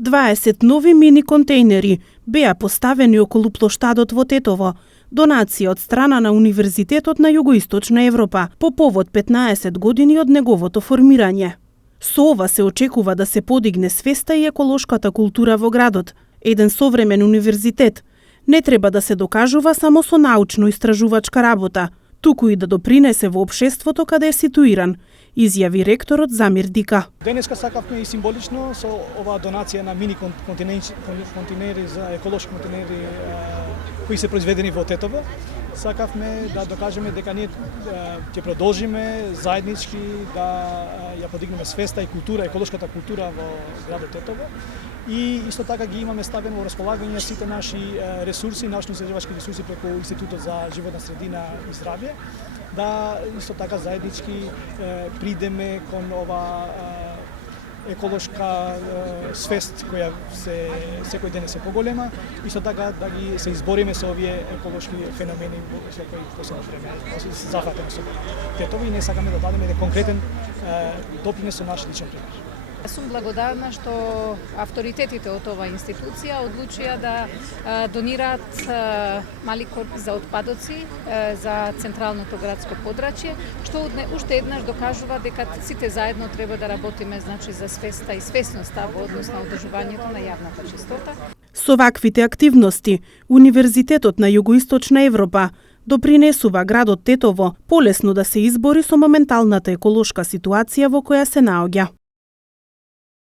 20 нови мини контейнери беа поставени околу плоштадот во Тетово, донација од страна на Универзитетот на Југоисточна Европа по повод 15 години од неговото формирање. Со ова се очекува да се подигне свеста и еколошката култура во градот. Еден современ универзитет не треба да се докажува само со научно-истражувачка работа, туку и да допринесе во општеството каде е ситуиран, изјави ректорот Замир Дика. Денеска сакавме и символично со оваа донација на мини контейнери за еколошки контейнери кои се произведени во Тетово. Сакавме да докажеме дека ние ќе продолжиме заеднички да ја подигнеме свеста и култура, еколошката култура во градот Тетово. И исто така ги имаме ставено во располагање сите наши ресурси, научно-истражувачки ресурси преку Институтот за животна средина и здравје, да исто така заеднички придеме кон ова еколошка свест која секој ден се поголема, исто така да ги се избориме со овие еколошки феномени со кои последно време се зафатено со Тетово и не сакаме да дадеме конкретен допринес со наш личен пример. Сум благодарна што авторитетите од оваа институција одлучија да донираат мали корпи за отпадоци за централното градско подрачје, што уште еднаш докажува дека сите заедно треба да работиме за свеста и свесноста во однос на одржувањето на јавната чистота. Со ваквите активности, Универзитетот на Југоисточна Европа допринесува градот Тетово полесно да се избори со моменталната еколошка ситуација во која се наоѓа.